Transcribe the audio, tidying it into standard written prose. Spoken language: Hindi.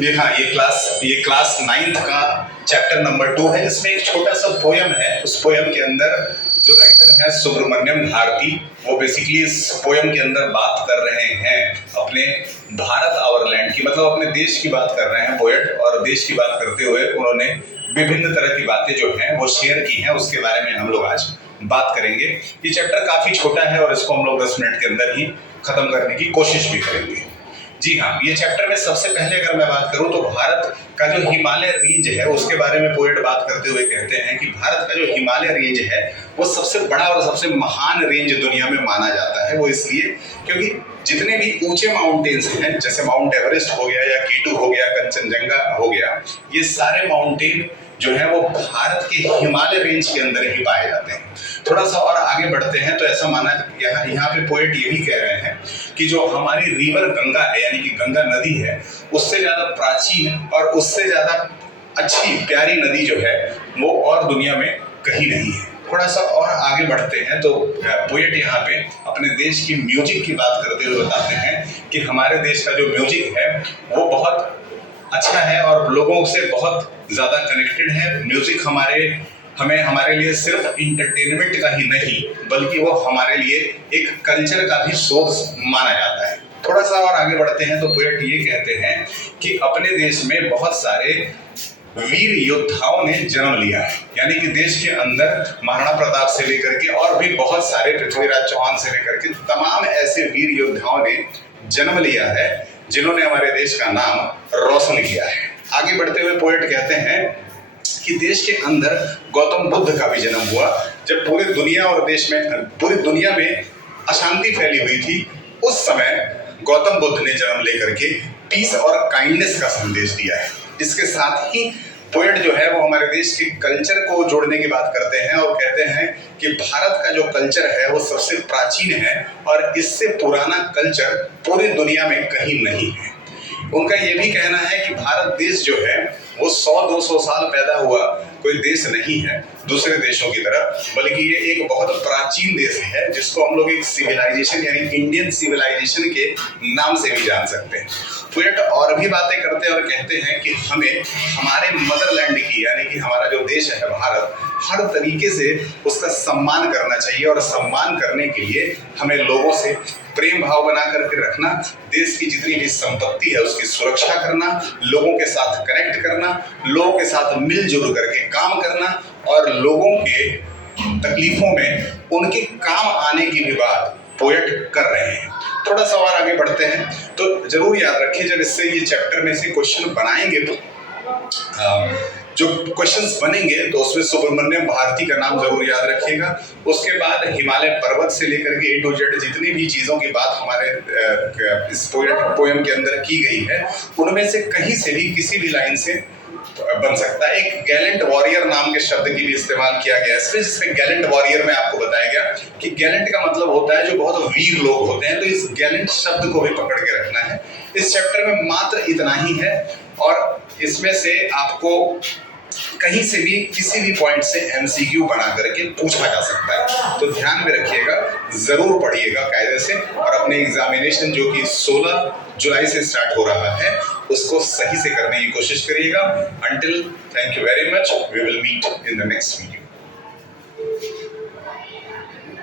जी हाँ, ये क्लास 9th का चैप्टर नंबर 2 है। इसमें एक छोटा सा पोयम है। उस पोयम के अंदर जो राइटर है सुब्रमण्यम भारती, वो बेसिकली इस पोयम के अंदर बात कर रहे हैं अपने भारत आवर लैंड की, मतलब अपने देश की बात कर रहे हैं पोएट। और देश की बात करते हुए उन्होंने विभिन्न तरह की बातें जो हैं वो शेयर की हैं, उसके बारे में हम लोग आज बात करेंगे। ये चैप्टर काफ़ी छोटा है और इसको हम लोग 10 मिनट के अंदर ही खत्म करने की कोशिश भी करेंगे। जी हाँ, ये चैप्टर में सबसे पहले अगर मैं बात करूं तो भारत का जो हिमालय रेंज है उसके बारे में पोएट बात करते हुए कहते हैं कि भारत का जो हिमालय रेंज है वो सबसे बड़ा और सबसे महान रेंज दुनिया में माना जाता है। वो इसलिए क्योंकि जितने भी ऊंचे माउंटेन्स हैं, जैसे माउंट एवरेस्ट हो गया या K2 हो गया, कंचनजंगा हो गया, ये सारे माउंटेन जो है वो भारत के हिमालय रेंज के अंदर ही पाए जाते हैं। थोड़ा सा और आगे बढ़ते हैं तो ऐसा माना यहाँ पे पोएट ये भी कह रहे हैं कि जो हमारी रिवर गंगा है, यानी कि गंगा नदी है, उससे ज्यादा प्राचीन और उससे ज्यादा अच्छी प्यारी नदी जो है वो और दुनिया में कहीं नहीं है। थोड़ा सा और आगे बढ़ते हैं तो पोएट यहाँ पे अपने देश की म्यूजिक की बात करते हुए बताते हैं कि हमारे देश का जो म्यूजिक है वो बहुत अच्छा है और लोगों से बहुत ज़्यादा कनेक्टेड है। म्यूजिक हमारे लिए सिर्फ इंटरटेनमेंट का ही नहीं बल्कि वो हमारे लिए एक कल्चर का भी सोर्स माना जाता है। थोड़ा सा और आगे बढ़ते हैं तो पोएट ये कहते हैं कि अपने देश में बहुत सारे वीर योद्धाओं ने जन्म लिया है, यानी कि देश के अंदर महाराणा प्रताप से लेकर के और भी बहुत सारे, पृथ्वीराज चौहान से लेकर के तमाम ऐसे वीर योद्धाओं ने जन्म लिया है जिन्होंने हमारे देश का नाम रोशन किया है। आगे बढ़ते हुए पोएट कहते हैं कि देश के अंदर गौतम बुद्ध का भी जन्म हुआ। जब पूरी दुनिया में अशांति फैली हुई थी, उस समय गौतम बुद्ध ने जन्म लेकर के पीस और काइंडनेस का संदेश दिया है। इसके साथ ही पोएट जो है वो हमारे देश के कल्चर को जोड़ने की बात करते हैं और कहते हैं कि भारत का जो कल्चर है वो सबसे प्राचीन है और इससे पुराना कल्चर पूरी दुनिया में कहीं नहीं है। उनका ये भी कहना है कि भारत देश जो है वो 100-200 साल पैदा हुआ कोई देश नहीं है दूसरे देशों की तरह, बल्कि ये एक बहुत प्राचीन देश है जिसको हम लोग एक सिविलाइजेशन यानी इंडियन सिविलाइजेशन के नाम से भी जान सकते हैं। पोएट और भी बातें करते हैं और कहते हैं कि हमें हमारे मदरलैंड की, यानी कि हमारा जो देश है भारत, हर तरीके से उसका सम्मान करना चाहिए और सम्मान करने के लिए हमें लोगों से प्रेम भाव बना करके रखना, देश की जितनी भी संपत्ति है उसकी सुरक्षा करना, लोगों के साथ कनेक्ट करना, लोगों के साथ मिलजुल करके काम करना और लोगों के तकलीफों में उनके काम आने की भी बात पोएट कर रहे हैं। थोड़ा सा और आगे बढ़ते हैं तो जरूर याद रखिए, जब इससे ये चैप्टर में से क्वेश्चन बनाएंगे तो जो क्वेश्चंस बनेंगे तो उसमें सुब्रमण्यम भारती का नाम जरूर याद रखिएगा। उसके बाद हिमालय पर्वत से लेकर के A to Z जितनी भी चीज़ों की बात हमारे इस पोएम के अंदर की गई है, उनमें से कहीं से भी किसी भी लाइन से बन सकता है। एक गैलेंट वॉरियर नाम के शब्द की भी इस्तेमाल किया गया है जिसमें गैलेंट वॉरियर में आपको बताया गया कि गैलेंट का मतलब होता है जो बहुत वीर लोग होते हैं, तो इस गैलेंट शब्द को भी पकड़ के रखना है। इस चैप्टर में मात्र इतना ही है और इसमें से आपको कहीं से भी किसी भी पॉइंट से MCQ बना करके पूछा जा सकता है, तो ध्यान में रखिएगा, जरूर पढ़िएगा कायदे से और अपने एग्जामिनेशन जो कि 16 जुलाई से स्टार्ट हो रहा है उसको सही से करने की कोशिश करिएगा। Until, thank you very much, we will meet in the next video.